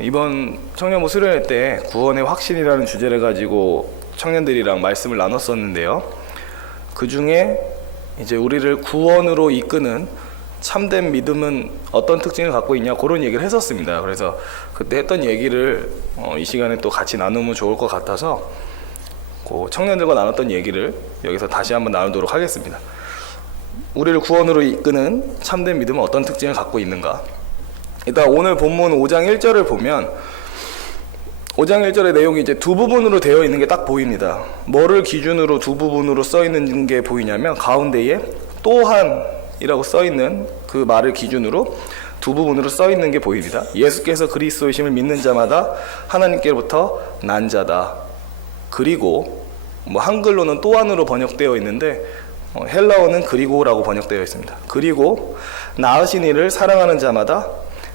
이번 청년부 수련회 때 구원의 확신이라는 주제를 가지고 청년들이랑 말씀을 나눴었는데요. 그 중에 이제 우리를 구원으로 이끄는 참된 믿음은 어떤 특징을 갖고 있냐, 그런 얘기를 했었습니다. 그래서 그때 했던 얘기를 이 시간에 또 같이 나누면 좋을 것 같아서 그 청년들과 나눴던 얘기를 여기서 다시 한번 나누도록 하겠습니다. 우리를 구원으로 이끄는 참된 믿음은 어떤 특징을 갖고 있는가? 일단 오늘 본문 5장 1절을 보면 5장 1절의 내용이 이제 두 부분으로 되어 있는 게 딱 보입니다. 뭐를 기준으로 두 부분으로 써 있는 게 보이냐면 가운데에 또한이라고 써 있는 그 말을 기준으로 두 부분으로 써 있는 게 보입니다. 예수께서 그리스도이심을 믿는 자마다 하나님께로부터 난 자다. 그리고 한글로는 또한으로 번역되어 있는데 헬라어는 그리고라고 번역되어 있습니다. 그리고 낳으신 이를 사랑하는 자마다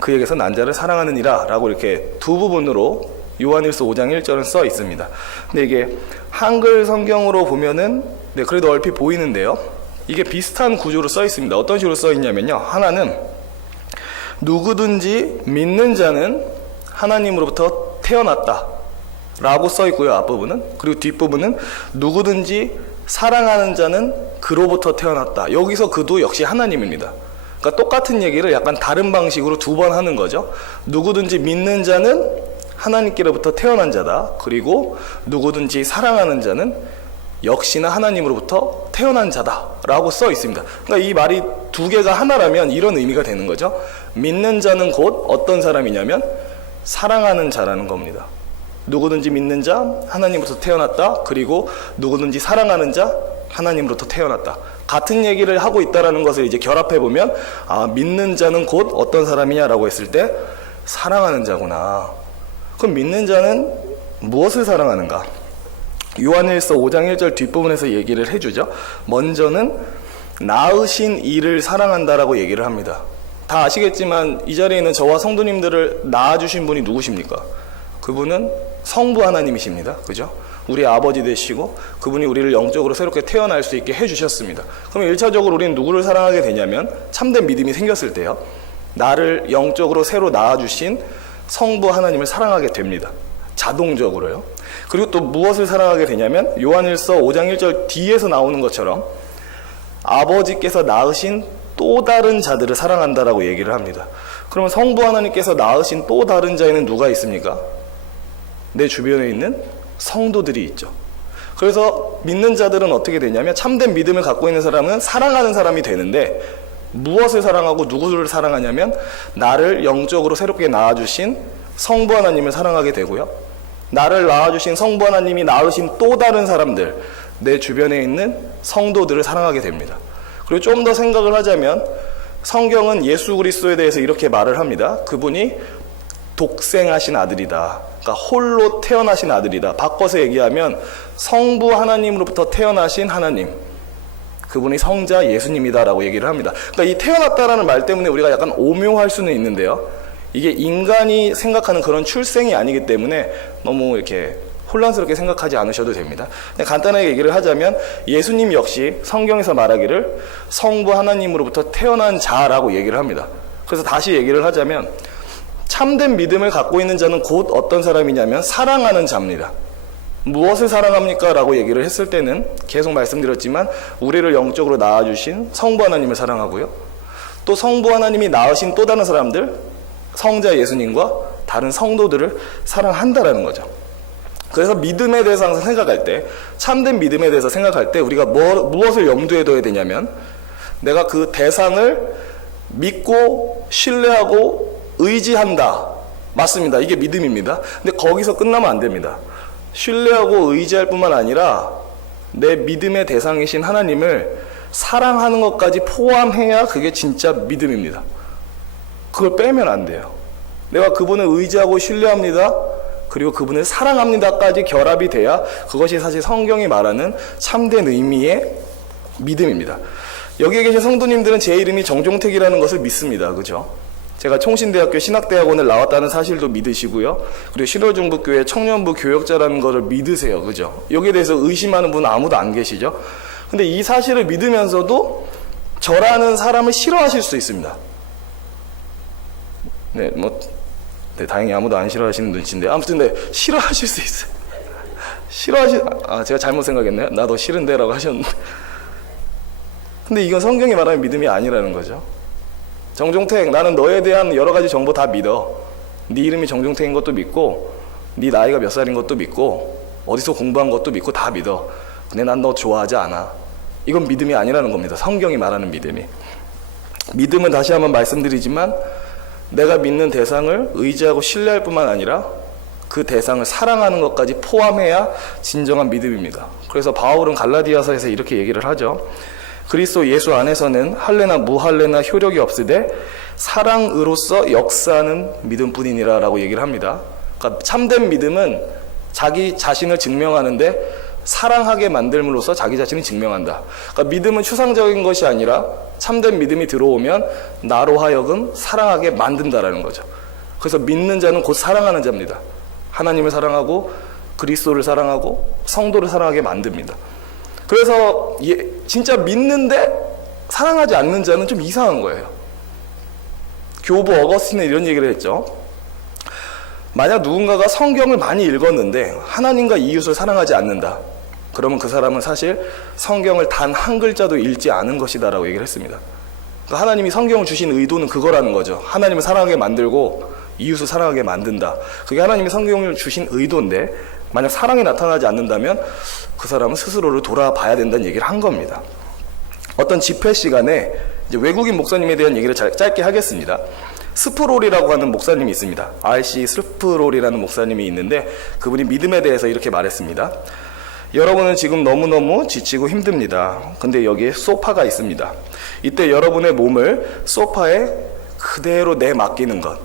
그에게서 난 자를 사랑하는 이라 라고 이렇게 두 부분으로 요한일서 5장 1절은 써 있습니다. 근데 이게 한글 성경으로 보면은 그래도 얼핏 보이는데요. 이게 비슷한 구조로 써 있습니다. 어떤 식으로 써 있냐면요. 하나는 누구든지 믿는 자는 하나님으로부터 태어났다 라고 써 있고요. 앞부분은. 그리고 뒷부분은 누구든지 사랑하는 자는 그로부터 태어났다. 여기서 그도 역시 하나님입니다. 그러니까 똑같은 얘기를 약간 다른 방식으로 두 번 하는 거죠. 누구든지 믿는 자는 하나님께로부터 태어난 자다. 그리고 누구든지 사랑하는 자는 역시나 하나님으로부터 태어난 자다 라고 써 있습니다. 그러니까 이 말이 두 개가 하나라면 이런 의미가 되는 거죠. 믿는 자는 곧 어떤 사람이냐면 사랑하는 자라는 겁니다. 누구든지 믿는 자 하나님으로부터 태어났다. 그리고 누구든지 사랑하는 자 하나님으로부터 태어났다. 같은 얘기를 하고 있다는 것을 이제 결합해 보면 믿는 자는 곧 어떤 사람이냐라고 했을 때 사랑하는 자구나. 그럼 믿는 자는 무엇을 사랑하는가? 요한일서 5장 1절 뒷부분에서 얘기를 해주죠. 먼저는 낳으신 이를 사랑한다라고 얘기를 합니다. 다 아시겠지만 이 자리에 있는 저와 성도님들을 낳아주신 분이 누구십니까? 그분은 성부 하나님이십니다. 그죠? 우리 아버지 되시고 그분이 우리를 영적으로 새롭게 태어날 수 있게 해주셨습니다. 그럼 1차적으로 우리는 누구를 사랑하게 되냐면 참된 믿음이 생겼을 때요. 나를 영적으로 새로 낳아주신 성부 하나님을 사랑하게 됩니다. 자동적으로요. 그리고 또 무엇을 사랑하게 되냐면 요한일서 5장 1절 뒤에서 나오는 것처럼 아버지께서 낳으신 또 다른 자들을 사랑한다라고 얘기를 합니다. 그러면 성부 하나님께서 낳으신 또 다른 자에는 누가 있습니까? 내 주변에 있는 성도들이 있죠. 그래서 믿는 자들은 어떻게 되냐면 참된 믿음을 갖고 있는 사람은 사랑하는 사람이 되는데 무엇을 사랑하고 누구를 사랑하냐면 나를 영적으로 새롭게 낳아주신 성부 하나님을 사랑하게 되고요. 나를 낳아주신 성부 하나님이 낳으신 또 다른 사람들, 내 주변에 있는 성도들을 사랑하게 됩니다. 그리고 좀 더 생각을 하자면 성경은 예수 그리스도에 대해서 이렇게 말을 합니다. 그분이 독생하신 아들이다. 그러니까 홀로 태어나신 아들이다. 바꿔서 얘기하면 성부 하나님으로부터 태어나신 하나님, 그분이 성자 예수님이다 라고 얘기를 합니다. 그러니까 이 태어났다라는 말 때문에 우리가 약간 오묘할 수는 있는데요. 이게 인간이 생각하는 그런 출생이 아니기 때문에 너무 이렇게 혼란스럽게 생각하지 않으셔도 됩니다. 간단하게 얘기를 하자면 예수님 역시 성경에서 말하기를 성부 하나님으로부터 태어난 자라고 얘기를 합니다. 그래서 다시 얘기를 하자면 참된 믿음을 갖고 있는 자는 곧 어떤 사람이냐면 사랑하는 자입니다. 무엇을 사랑합니까? 라고 얘기를 했을 때는 계속 말씀드렸지만 우리를 영적으로 낳아주신 성부 하나님을 사랑하고요. 또 성부 하나님이 낳으신 또 다른 사람들, 성자 예수님과 다른 성도들을 사랑한다라는 거죠. 그래서 믿음에 대해서 항상 생각할 때, 참된 믿음에 대해서 생각할 때 우리가 무엇을 염두에 둬야 되냐면 내가 그 대상을 믿고 신뢰하고 의지한다. 맞습니다. 이게 믿음입니다. 근데 거기서 끝나면 안 됩니다. 신뢰하고 의지할 뿐만 아니라 내 믿음의 대상이신 하나님을 사랑하는 것까지 포함해야 그게 진짜 믿음입니다. 그걸 빼면 안 돼요. 내가 그분을 의지하고 신뢰합니다. 그리고 그분을 사랑합니다까지 결합이 돼야 그것이 사실 성경이 말하는 참된 의미의 믿음입니다. 여기에 계신 성도님들은 제 이름이 정종택이라는 것을 믿습니다. 그죠? 제가 총신대학교 신학대학원을 나왔다는 사실도 믿으시고요. 그리고 신월중부교회 청년부 교역자라는 것을 믿으세요. 그죠? 여기에 대해서 의심하는 분은 아무도 안 계시죠? 근데 이 사실을 믿으면서도 저라는 사람을 싫어하실 수 있습니다. 네, 다행히 아무도 안 싫어하시는 눈치인데 아무튼 네, 싫어하실 수 있어요. 제가 잘못 생각했네요. 나도 싫은데 라고 하셨는데 근데 이건 성경이 말하는 믿음이 아니라는 거죠. 정종택, 나는 너에 대한 여러 가지 정보 다 믿어. 네 이름이 정종택인 것도 믿고 네 나이가 몇 살인 것도 믿고 어디서 공부한 것도 믿고 다 믿어. 근데 난 너 좋아하지 않아. 이건 믿음이 아니라는 겁니다. 성경이 말하는 믿음이. 믿음은 다시 한번 말씀드리지만 내가 믿는 대상을 의지하고 신뢰할 뿐만 아니라 그 대상을 사랑하는 것까지 포함해야 진정한 믿음입니다. 그래서 바울은 갈라디아서에서 이렇게 얘기를 하죠. 그리스도 예수 안에서는 할례나 무할례나 효력이 없으되 사랑으로서 역사하는 믿음뿐이니라 라고 얘기를 합니다. 그러니까 참된 믿음은 자기 자신을 증명하는데 사랑하게 만들므로써 자기 자신을 증명한다. 그러니까 믿음은 추상적인 것이 아니라 참된 믿음이 들어오면 나로 하여금 사랑하게 만든다라는 거죠. 그래서 믿는 자는 곧 사랑하는 자입니다. 하나님을 사랑하고 그리스도를 사랑하고 성도를 사랑하게 만듭니다. 그래서 진짜 믿는데 사랑하지 않는 자는 좀 이상한 거예요. 교부 어거스틴은 이런 얘기를 했죠. 만약 누군가가 성경을 많이 읽었는데 하나님과 이웃을 사랑하지 않는다. 그러면 그 사람은 사실 성경을 단 한 글자도 읽지 않은 것이다 라고 얘기를 했습니다. 그러니까 하나님이 성경을 주신 의도는 그거라는 거죠. 하나님을 사랑하게 만들고 이웃을 사랑하게 만든다. 그게 하나님이 성경을 주신 의도인데 만약 사랑이 나타나지 않는다면 그 사람은 스스로를 돌아봐야 된다는 얘기를 한 겁니다. 어떤 집회 시간에 이제 외국인 목사님에 대한 얘기를 짧게 하겠습니다. 스프롤이라고 하는 목사님이 있습니다. R.C. 스프롤이라는 목사님이 있는데 그분이 믿음에 대해서 이렇게 말했습니다. 여러분은 지금 너무너무 지치고 힘듭니다. 근데 여기에 소파가 있습니다. 이때 여러분의 몸을 소파에 그대로 내맡기는 것,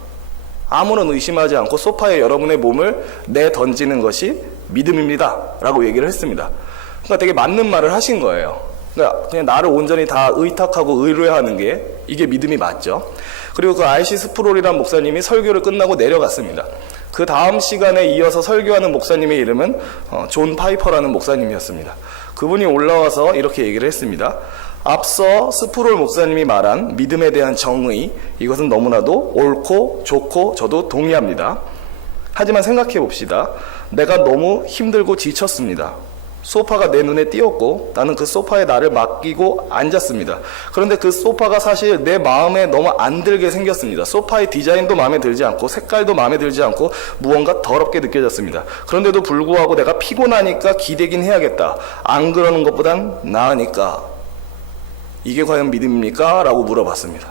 아무런 의심하지 않고 소파에 여러분의 몸을 내던지는 것이 믿음입니다 라고 얘기를 했습니다. 그러니까 되게 맞는 말을 하신 거예요. 그러니까 그냥 나를 온전히 다 의탁하고 의뢰하는 게 이게 믿음이 맞죠. 그리고 그 R.C. 스프롤이라는 목사님이 설교를 끝나고 내려갔습니다. 그 다음 시간에 이어서 설교하는 목사님의 이름은 존 파이퍼라는 목사님이었습니다. 그분이 올라와서 이렇게 얘기를 했습니다. 앞서 스프롤 목사님이 말한 믿음에 대한 정의, 이것은 너무나도 옳고 좋고 저도 동의합니다. 하지만 생각해 봅시다. 내가 너무 힘들고 지쳤습니다. 소파가 내 눈에 띄었고 나는 그 소파에 나를 맡기고 앉았습니다. 그런데 그 소파가 사실 내 마음에 너무 안 들게 생겼습니다. 소파의 디자인도 마음에 들지 않고 색깔도 마음에 들지 않고 무언가 더럽게 느껴졌습니다. 그런데도 불구하고 내가 피곤하니까 기대긴 해야겠다. 안 그러는 것보단 나으니까. 이게 과연 믿음입니까? 라고 물어봤습니다.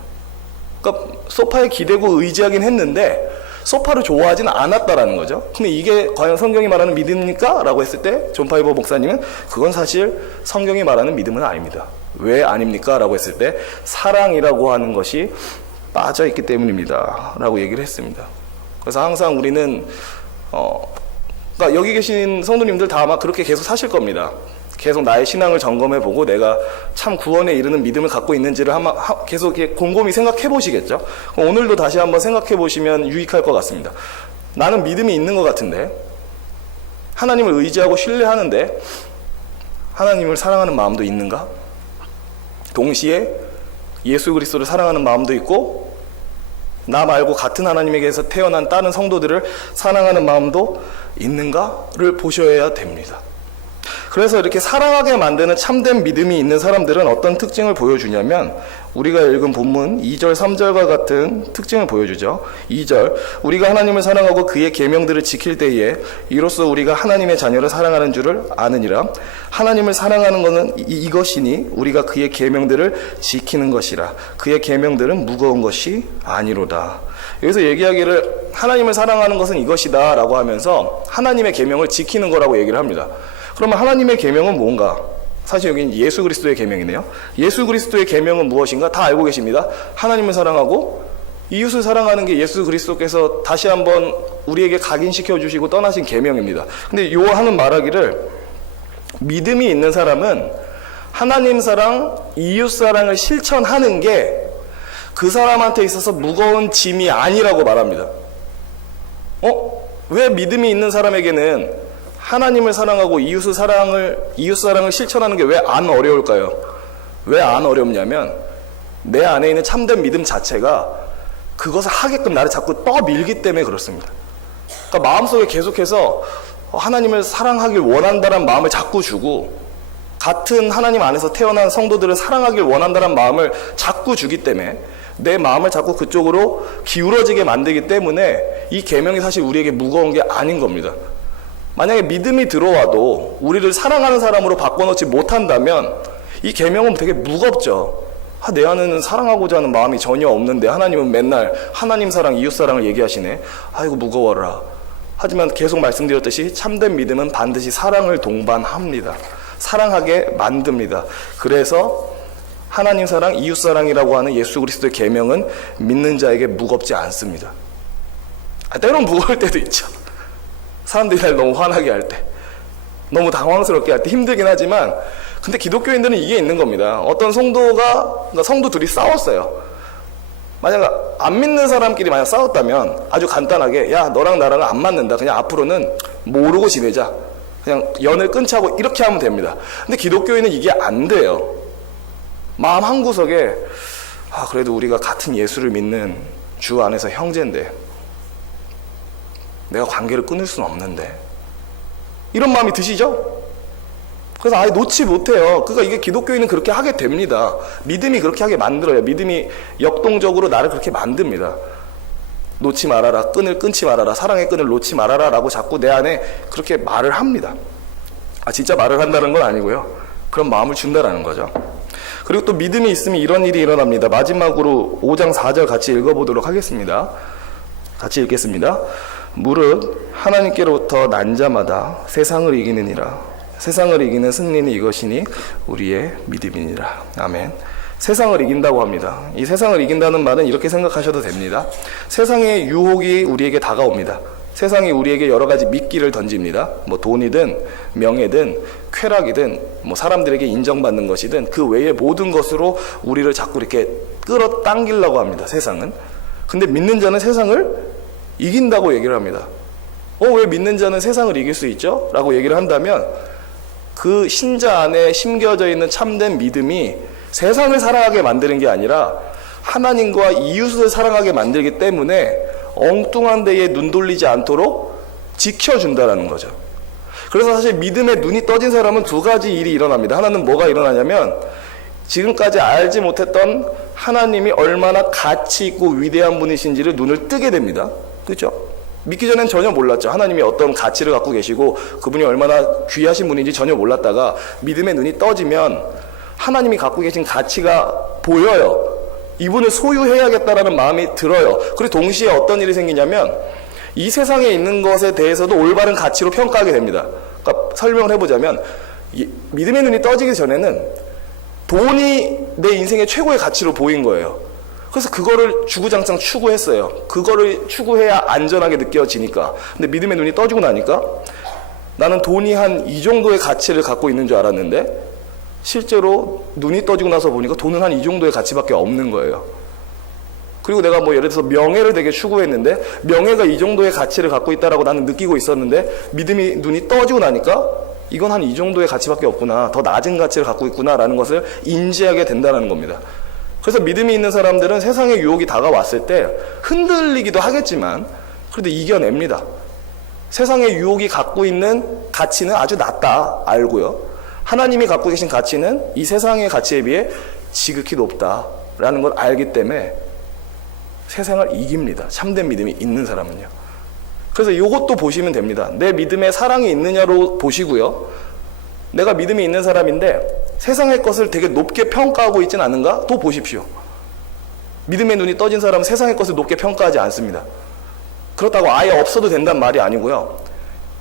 그러니까 소파에 기대고 의지하긴 했는데 소파를 좋아하진 않았다라는 거죠. 근데 이게 과연 성경이 말하는 믿음입니까? 라고 했을 때 존 파이버 목사님은 그건 사실 성경이 말하는 믿음은 아닙니다. 왜 아닙니까? 라고 했을 때 사랑이라고 하는 것이 빠져있기 때문입니다 라고 얘기를 했습니다. 그래서 항상 우리는 그러니까 여기 계신 성도님들 다 아마 그렇게 계속 사실 겁니다. 계속 나의 신앙을 점검해보고 내가 참 구원에 이르는 믿음을 갖고 있는지를 계속 이렇게 곰곰이 생각해 보시겠죠. 오늘도 다시 한번 생각해 보시면 유익할 것 같습니다. 나는 믿음이 있는 것 같은데, 하나님을 의지하고 신뢰하는데 하나님을 사랑하는 마음도 있는가? 동시에 예수 그리스도를 사랑하는 마음도 있고 나 말고 같은 하나님에게서 태어난 다른 성도들을 사랑하는 마음도 있는가를 보셔야 됩니다. 그래서 이렇게 사랑하게 만드는 참된 믿음이 있는 사람들은 어떤 특징을 보여주냐면 우리가 읽은 본문 2절 3절과 같은 특징을 보여주죠. 2절 우리가 하나님을 사랑하고 그의 계명들을 지킬 때에 이로써 우리가 하나님의 자녀를 사랑하는 줄을 아느니라. 하나님을 사랑하는 것은 이것이니 우리가 그의 계명들을 지키는 것이라. 그의 계명들은 무거운 것이 아니로다. 여기서 얘기하기를 하나님을 사랑하는 것은 이것이다 라고 하면서 하나님의 계명을 지키는 거라고 얘기를 합니다. 그러면 하나님의 계명은 뭔가? 사실 여기는 예수 그리스도의 계명이네요. 예수 그리스도의 계명은 무엇인가? 다 알고 계십니다. 하나님을 사랑하고 이웃을 사랑하는 게 예수 그리스도께서 다시 한번 우리에게 각인시켜 주시고 떠나신 계명입니다. 근데 요한은 말하기를 믿음이 있는 사람은 하나님 사랑, 이웃 사랑을 실천하는 게 그 사람한테 있어서 무거운 짐이 아니라고 말합니다. 왜 믿음이 있는 사람에게는 하나님을 사랑하고 이웃 사랑을 실천하는 게 왜 안 어려울까요? 왜 안 어렵냐면 내 안에 있는 참된 믿음 자체가 그것을 하게끔 나를 자꾸 떠밀기 때문에 그렇습니다. 그러니까 마음속에 계속해서 하나님을 사랑하길 원한다는 마음을 자꾸 주고, 같은 하나님 안에서 태어난 성도들을 사랑하길 원한다는 마음을 자꾸 주기 때문에, 내 마음을 자꾸 그쪽으로 기울어지게 만들기 때문에 이 계명이 사실 우리에게 무거운 게 아닌 겁니다. 만약에 믿음이 들어와도 우리를 사랑하는 사람으로 바꿔놓지 못한다면 이 계명은 되게 무겁죠. 내 안에는 사랑하고자 하는 마음이 전혀 없는데 하나님은 맨날 하나님 사랑, 이웃 사랑을 얘기하시네. 아이고 무거워라. 하지만 계속 말씀드렸듯이 참된 믿음은 반드시 사랑을 동반합니다. 사랑하게 만듭니다. 그래서 하나님 사랑, 이웃 사랑이라고 하는 예수 그리스도의 계명은 믿는 자에게 무겁지 않습니다. 때론 무거울 때도 있죠. 사람들이 날 너무 화나게 할 때, 너무 당황스럽게 할 때 힘들긴 하지만, 근데 기독교인들은 이게 있는 겁니다. 어떤 그러니까 성도 둘이 싸웠어요. 만약 안 믿는 사람끼리 만약 싸웠다면 아주 간단하게, 야 너랑 나랑은 안 맞는다, 그냥 앞으로는 모르고 지내자, 그냥 연을 끊자고 이렇게 하면 됩니다. 근데 기독교인은 이게 안 돼요. 마음 한구석에 그래도 우리가 같은 예수를 믿는 주 안에서 형제인데 내가 관계를 끊을 수는 없는데, 이런 마음이 드시죠? 그래서 아예 놓지 못해요. 그러니까 이게 기독교인은 그렇게 하게 됩니다. 믿음이 그렇게 하게 만들어요. 믿음이 역동적으로 나를 그렇게 만듭니다. 놓지 말아라, 끈을 끊지 말아라, 사랑의 끈을 놓지 말아라 라고 자꾸 내 안에 그렇게 말을 합니다. 진짜 말을 한다는 건 아니고요, 그런 마음을 준다라는 거죠. 그리고 또 믿음이 있으면 이런 일이 일어납니다. 마지막으로 5장 4절 같이 읽어보도록 하겠습니다. 같이 읽겠습니다. 무릇 하나님께로부터 난 자마다 세상을 이기느니라. 세상을 이기는 승리는 이것이니 우리의 믿음이니라. 아멘. 세상을 이긴다고 합니다. 이 세상을 이긴다는 말은 이렇게 생각하셔도 됩니다. 세상의 유혹이 우리에게 다가옵니다. 세상이 우리에게 여러 가지 미끼를 던집니다. 돈이든 명예든 쾌락이든 사람들에게 인정받는 것이든 그 외의 모든 것으로 우리를 자꾸 이렇게 끌어당기려고 합니다. 세상은. 근데 믿는 자는 세상을 이긴다고 얘기를 합니다. 왜 믿는 자는 세상을 이길 수 있죠? 라고 얘기를 한다면, 그 신자 안에 심겨져 있는 참된 믿음이 세상을 사랑하게 만드는 게 아니라 하나님과 이웃을 사랑하게 만들기 때문에 엉뚱한 데에 눈 돌리지 않도록 지켜준다는 거죠. 그래서 사실 믿음에 눈이 떠진 사람은 두 가지 일이 일어납니다. 하나는 뭐가 일어나냐면, 지금까지 알지 못했던 하나님이 얼마나 가치 있고 위대한 분이신지를 눈을 뜨게 됩니다. 그렇죠? 믿기 전엔 전혀 몰랐죠. 하나님이 어떤 가치를 갖고 계시고 그분이 얼마나 귀하신 분인지 전혀 몰랐다가 믿음의 눈이 떠지면 하나님이 갖고 계신 가치가 보여요. 이분을 소유해야겠다라는 마음이 들어요. 그리고 동시에 어떤 일이 생기냐면, 이 세상에 있는 것에 대해서도 올바른 가치로 평가하게 됩니다. 그러니까 설명을 해보자면, 믿음의 눈이 떠지기 전에는 돈이 내 인생의 최고의 가치로 보인 거예요. 그래서 그거를 주구장창 추구했어요. 그거를 추구해야 안전하게 느껴지니까. 근데 믿음의 눈이 떠지고 나니까 나는 돈이 한 이 정도의 가치를 갖고 있는 줄 알았는데, 실제로 눈이 떠지고 나서 보니까 돈은 한 이 정도의 가치밖에 없는 거예요. 그리고 내가 예를 들어서 명예를 되게 추구했는데 명예가 이 정도의 가치를 갖고 있다라고 나는 느끼고 있었는데, 믿음이 눈이 떠지고 나니까 이건 한 이 정도의 가치밖에 없구나, 더 낮은 가치를 갖고 있구나라는 것을 인지하게 된다는 겁니다. 그래서 믿음이 있는 사람들은 세상의 유혹이 다가왔을 때 흔들리기도 하겠지만 그래도 이겨냅니다. 세상의 유혹이 갖고 있는 가치는 아주 낮다 알고요, 하나님이 갖고 계신 가치는 이 세상의 가치에 비해 지극히 높다라는 걸 알기 때문에 세상을 이깁니다. 참된 믿음이 있는 사람은요. 그래서 이것도 보시면 됩니다. 내 믿음에 사랑이 있느냐로 보시고요, 내가 믿음이 있는 사람인데 세상의 것을 되게 높게 평가하고 있진 않은가? 또 보십시오. 믿음의 눈이 떠진 사람은 세상의 것을 높게 평가하지 않습니다. 그렇다고 아예 없어도 된다는 말이 아니고요,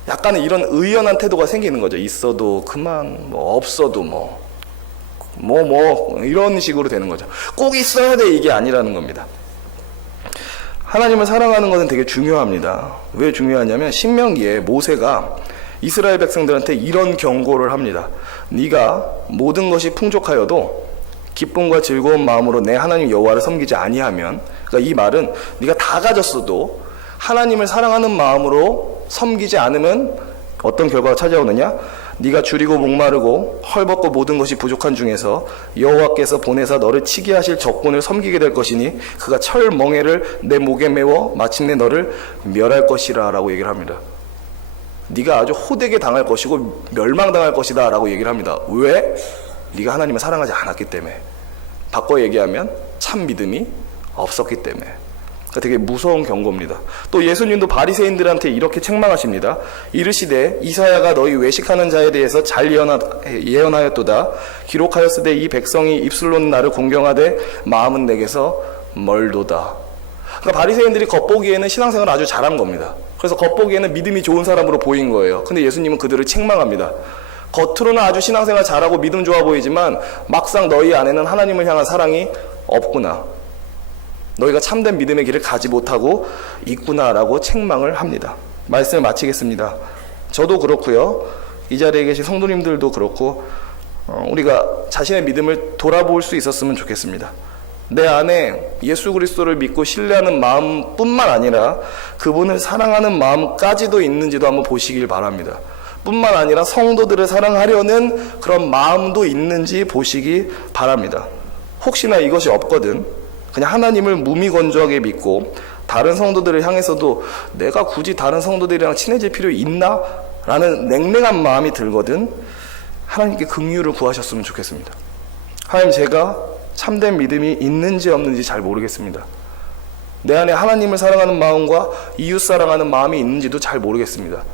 약간은 이런 의연한 태도가 생기는 거죠. 있어도 그만, 없어도 이런 식으로 되는 거죠. 꼭 있어야 돼, 이게 아니라는 겁니다. 하나님을 사랑하는 것은 되게 중요합니다. 왜 중요하냐면, 신명기에 모세가 이스라엘 백성들한테 이런 경고를 합니다. 네가 모든 것이 풍족하여도 기쁨과 즐거운 마음으로 내 하나님 여호와를 섬기지 아니하면, 그러니까 이 말은 네가 다 가졌어도 하나님을 사랑하는 마음으로 섬기지 않으면 어떤 결과가 찾아오느냐? 네가 줄이고 목마르고 헐벗고 모든 것이 부족한 중에서 여호와께서 보내사 너를 치게 하실 적군을 섬기게 될 것이니 그가 철 멍에를 내 목에 메워 마침내 너를 멸할 것이라 라고 얘기를 합니다. 네가 아주 호되게 당할 것이고 멸망당할 것이다 라고 얘기를 합니다. 왜? 네가 하나님을 사랑하지 않았기 때문에. 바꿔 얘기하면 참 믿음이 없었기 때문에. 되게 무서운 경고입니다. 또 예수님도 바리새인들한테 이렇게 책망하십니다. 이르시되 이사야가 너희 외식하는 자에 대해서 잘 예언하였도다. 기록하였으되 이 백성이 입술로는 나를 공경하되 마음은 내게서 멀도다. 그러니까 바리새인들이 겉보기에는 신앙생활을 아주 잘한 겁니다. 그래서 겉보기에는 믿음이 좋은 사람으로 보인 거예요. 근데 예수님은 그들을 책망합니다. 겉으로는 아주 신앙생활 잘하고 믿음 좋아 보이지만 막상 너희 안에는 하나님을 향한 사랑이 없구나. 너희가 참된 믿음의 길을 가지 못하고 있구나라고 책망을 합니다. 말씀을 마치겠습니다. 저도 그렇고요. 이 자리에 계신 성도님들도 그렇고 우리가 자신의 믿음을 돌아볼 수 있었으면 좋겠습니다. 내 안에 예수 그리스도를 믿고 신뢰하는 마음뿐만 아니라 그분을 사랑하는 마음까지도 있는지도 한번 보시길 바랍니다. 뿐만 아니라 성도들을 사랑하려는 그런 마음도 있는지 보시기 바랍니다. 혹시나 이것이 없거든 그냥 하나님을 무미건조하게 믿고 다른 성도들을 향해서도 내가 굳이 다른 성도들이랑 친해질 필요 있나? 라는 냉랭한 마음이 들거든 하나님께 긍휼을 구하셨으면 좋겠습니다. 하나님, 제가 참된 믿음이 있는지 없는지 잘 모르겠습니다. 내 안에 하나님을 사랑하는 마음과 이웃 사랑하는 마음이 있는지도 잘 모르겠습니다.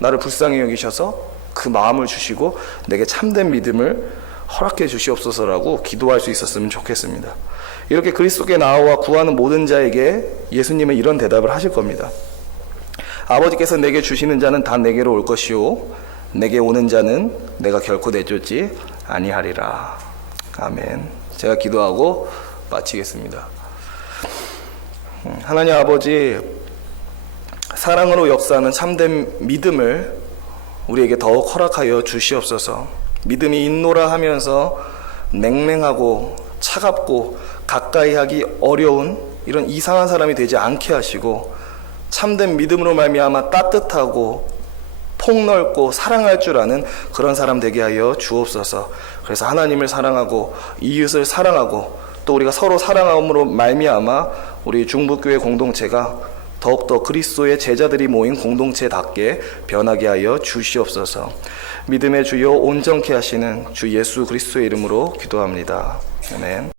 나를 불쌍히 여기셔서 그 마음을 주시고 내게 참된 믿음을 허락해 주시옵소서라고 기도할 수 있었으면 좋겠습니다. 이렇게 그리스도께 나와 구하는 모든 자에게 예수님은 이런 대답을 하실 겁니다. 아버지께서 내게 주시는 자는 다 내게로 올 것이요 내게 오는 자는 내가 결코 내쫓지 아니하리라. 아멘. 제가 기도하고 마치겠습니다. 하나님 아버지, 사랑으로 역사하는 참된 믿음을 우리에게 더욱 허락하여 주시옵소서. 믿음이 있노라 하면서 냉랭하고 차갑고 가까이 하기 어려운 이런 이상한 사람이 되지 않게 하시고 참된 믿음으로 말미암아 따뜻하고 폭넓고 사랑할 줄 아는 그런 사람 되게 하여 주옵소서. 그래서 하나님을 사랑하고 이웃을 사랑하고 또 우리가 서로 사랑함으로 말미암아 우리 중부교회 공동체가 더욱더 그리스도의 제자들이 모인 공동체답게 변하게 하여 주시옵소서. 믿음의 주요 온전케 하시는 주 예수 그리스도의 이름으로 기도합니다. 아멘.